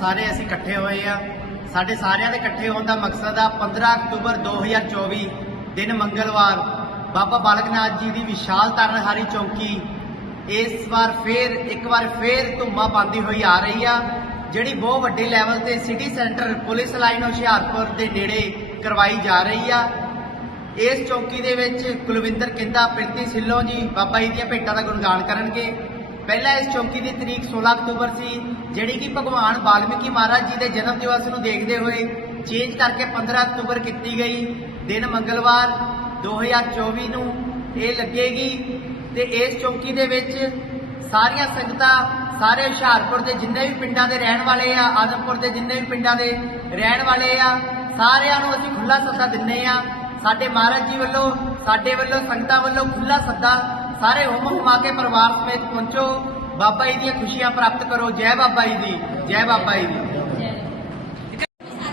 ਸਾਰੇ ਅਸੀਂ ਇਕੱਠੇ ਹੋਏ ਆ। ਸਾਡੇ ਸਾਰਿਆਂ ਦੇ ਇਕੱਠੇ ਹੋਣ ਦਾ ਮਕਸਦ ਆ 15 ਅਕਤੂਬਰ 2024 ਦਿਨ ਮੰਗਲਵਾਰ। ਬਾਬਾ ਬਾਲਕ ਨਾਥ ਜੀ ਦੀ ਵਿਸ਼ਾਲ ਤਰਨਹਾਰੀ ਚੌਂਕੀ। ਇਸ ਵਾਰ ਫੇਰ, ਇੱਕ ਵਾਰ ਫੇਰ ਧੁੰਮਾ ਪਾਉਂਦੀ ਹੋਈ ਆ ਰਹੀ ਆ, ਜਿਹੜੀ ਬਹੁਤ ਵੱਡੇ ਲੈਵਲ ਤੇ city centre police line Hoshiarpur ਦੇ ਨੇੜੇ ਕਰਵਾਈ ਜਾ ਰਹੀ ਆ। ਇਸ ਚੌਕੀ ਦੇ ਵਿੱਚ ਕੁਲਵਿੰਦਰ ਕਿੰਦਾ, ਪ੍ਰੀਤੀ ਸਿੱਲੋ ਜੀ, ਬਾਬਾ ਜੀ ਦੀਆਂ ਭੇਟਾਂ ਦਾ ਗੁਣਗਾਨ ਕਰਨਗੇ। ਪਹਿਲਾਂ ਇਸ ਚੌਕੀ ਦੀ ਤਰੀਕ 16 ਅਕਤੂਬਰ ਸੀ। ਜਿਹੜੀ ਕਿ ਭਗਵਾਨ ਵਾਲਮੀਕੀ ਮਹਾਰਾਜ ਜੀ ਦੇ ਜਨਮ ਦਿਵਸ ਨੂੰ ਦੇਖਦੇ ਹੋਏ ਚੇਂਜ ਕਰਕੇ 15 ਅਕਤੂਬਰ ਕੀਤੀ ਗਈ। ਦਿਨ ਮੰਗਲਵਾਰ 2024 ਨੂੰ ਇਹ ਲੱਗੇਗੀ ਤੇ ਇਸ ਚੌਕੀ ਦੇ ਵਿੱਚ ਸਾਰੀਆਂ ਸੰਗਤਾਂ ਸਾਰੇ ਹੁਸ਼ਿਆਰਪੁਰ ਦੇ ਜਿੰਨੇ ਵੀ ਪਿੰਡਾਂ ਦੇ ਰਹਿਣ ਵਾਲੇ ਆ, ਆਦਮਪੁਰ ਦੇ ਜਿੰਨੇ ਵੀ ਪਿੰਡਾਂ ਦੇ ਰਹਿਣ ਵਾਲੇ ਆ, ਸਾਰਿਆਂ ਨੂੰ ਅਸੀਂ ਖੁੱਲਾ ਸੱਦਾ ਦਿੰਨੇ ਆ। ਸਾਡੇ ਮਹਾਰਾਜ ਜੀ ਵੱਲੋਂ, ਸਾਡੇ ਵੱਲੋਂ, ਸੰਗਤਾਂ ਵੱਲੋਂ ਖੁੱਲਾ ਸੱਦਾ, ਸਾਰੇ ਹੁਮ ਹੁਮਾ ਕੇ ਪਰਿਵਾਰ ਸਮੇਤ ਪਹੁੰਚੋ। ਬਾਬਾ ਜੀ ਦੀਆਂ ਖੁਸ਼ੀਆਂ ਪ੍ਰਾਪਤ ਕਰੋ। ਜੈ ਬਾਬਾ ਜੀ ਦੀ ਜੈ ਬਾਬਾ ਜੀ ਦੀ।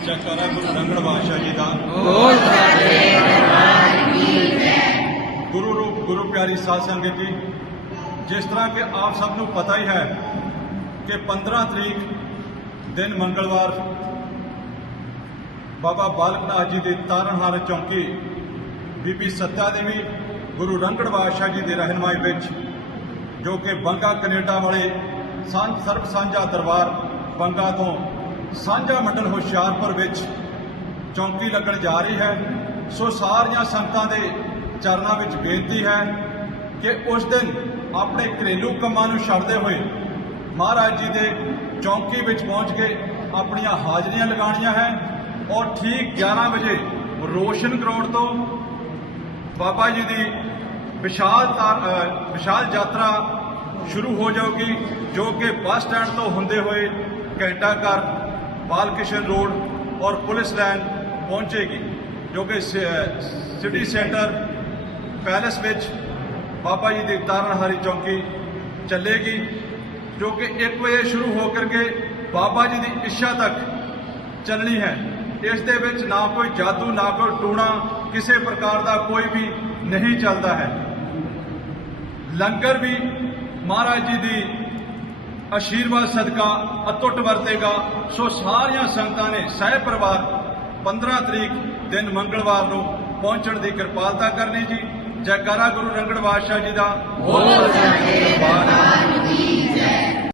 ਜੈਕਾਰਾ ਗੁਰੂ ਰੰਗੜ ਬਾਦਸ਼ਾਹ ਜੀ ਦਾ। ਬੋਲ ਸੱਚੇ ਗੁਰੂ ਰੂਪ ਗੁਰੂ ਪਿਆਰੀ ਸਾਧ ਸੰਗਤ ਜੀ ਜਿਸ ਤਰ੍ਹਾਂ ਕਿ ਆਪ ਸਭ ਨੂੰ ਪਤਾ ਹੀ ਹੈ ਕਿ 15 ਤਰੀਕ ਦਿਨ ਮੰਗਲਵਾਰ ਬਾਬਾ ਬਾਲਕਨਾਥ ਜੀ ਦੇ ਤਾਰਨਹਾਰ ਚੌਂਕੀ ਬੀਬੀ ਸੱਤਾ ਦੇਵੀ ਗੁਰੂ ਰੰਗੜ ਬਾਦਸ਼ਾਹ ਜੀ ਦੀ ਰਹਿਨਮਾਈ ਵਿੱਚ ਜੋ ਕਿ ਬੰਗਾ, ਕੈਨੇਡਾ ਵਾਲੇ ਸਾਂਝ ਸਰਬ ਸਾਂਝਾ ਦਰਬਾਰ ਬੰਗਾ ਤੋਂ ਸਾਂਝਾ ਮੰਡਲ ਹੁਸ਼ਿਆਰਪੁਰ ਵਿੱਚ ਚੌਂਕੀ ਲੱਗਣ ਜਾ ਰਹੀ ਹੈ। ਸੋ ਸਾਰੀਆਂ ਸੰਗਤਾਂ ਦੇ ਚਰਨਾਂ ਵਿੱਚ ਬੇਨਤੀ ਹੈ ਕਿ ਉਸ ਦਿਨ ਆਪਣੇ ਘਰੇਲੂ ਕੰਮਾਂ ਨੂੰ ਛੱਡਦੇ ਹੋਏ ਮਹਾਰਾਜ ਜੀ ਦੇ ਚੌਂਕੀ ਵਿੱਚ ਪਹੁੰਚ ਕੇ ਆਪਣੀਆਂ ਹਾਜ਼ਰੀਆਂ ਲਗਾਉਣੀਆਂ ਹੈ ਔਰ ਠੀਕ 11 ਵਜੇ ਰੋਸ਼ਨ ਗਰਾਊਂਡ ਤੋਂ ਬਾਬਾ ਜੀ ਦੀ ਵਿਸ਼ਾਲ ਤਾਰ- ਵਿਸ਼ਾਲ ਯਾਤਰਾ ਸ਼ੁਰੂ ਹੋ ਜਾਊਗੀ, ਜੋ ਕਿ ਬੱਸ ਸਟੈਂਡ ਤੋਂ ਹੁੰਦੇ ਹੋਏ ਘੰਟਾ ਘਰ ਬਾਲਕਿਸ਼ਨ ਰੋਡ ਔਰ ਪੁਲਿਸ ਲਾਈਨ ਪਹੁੰਚੇਗੀ, ਜੋ ਕਿ ਸਿਟੀ ਸੈਂਟਰ ਪੈਲੇਸ ਵਿੱਚ ਬਾਬਾ ਜੀ ਦੀ ਤਾਰਨਹਾਰੀ ਚੌਂਕੀ ਚੱਲੇਗੀ, ਜੋ ਕਿ 1 ਵਜੇ ਸ਼ੁਰੂ ਹੋ ਕਰਕੇ ਬਾਬਾ ਜੀ ਦੀ ਇੱਛਾ ਤੱਕ ਚੱਲਣੀ ਹੈ। ਇਸ ਦੇ ਵਿੱਚ ਨਾ ਕੋਈ ਜਾਦੂ, ਨਾ ਕੋਈ ਟੂਣਾ, ਕਿਸੇ ਪ੍ਰਕਾਰ ਦਾ ਕੋਈ ਵੀ ਨਹੀਂ ਚੱਲਦਾ ਹੈ। ਲੰਗਰ ਵੀ ਮਹਾਰਾਜ ਜੀ ਦੀ ਆਸ਼ੀਰਵਾਦ ਸਦਕਾ ਅਤੁੱਟ ਵਰਤੇਗਾ। ਸੋ ਸਾਰੀਆਂ ਸੰਗਤਾਂ ਨੇ ਸਹਿ ਪਰਿਵਾਰ 15 ਤਰੀਕ ਦਿਨ ਮੰਗਲਵਾਰ ਨੂੰ ਪਹੁੰਚਣ ਦੀ ਕਿਰਪਾਲਤਾ ਕਰਨੀ ਜੀ। ਜੈਕਾਰਾ ਗੁਰੂ ਰੰਗੜ ਬਾਦਸ਼ਾਹ ਜੀ ਦਾ। ਬੋਲ ਸੱਚੇ ਦਰਬਾਰ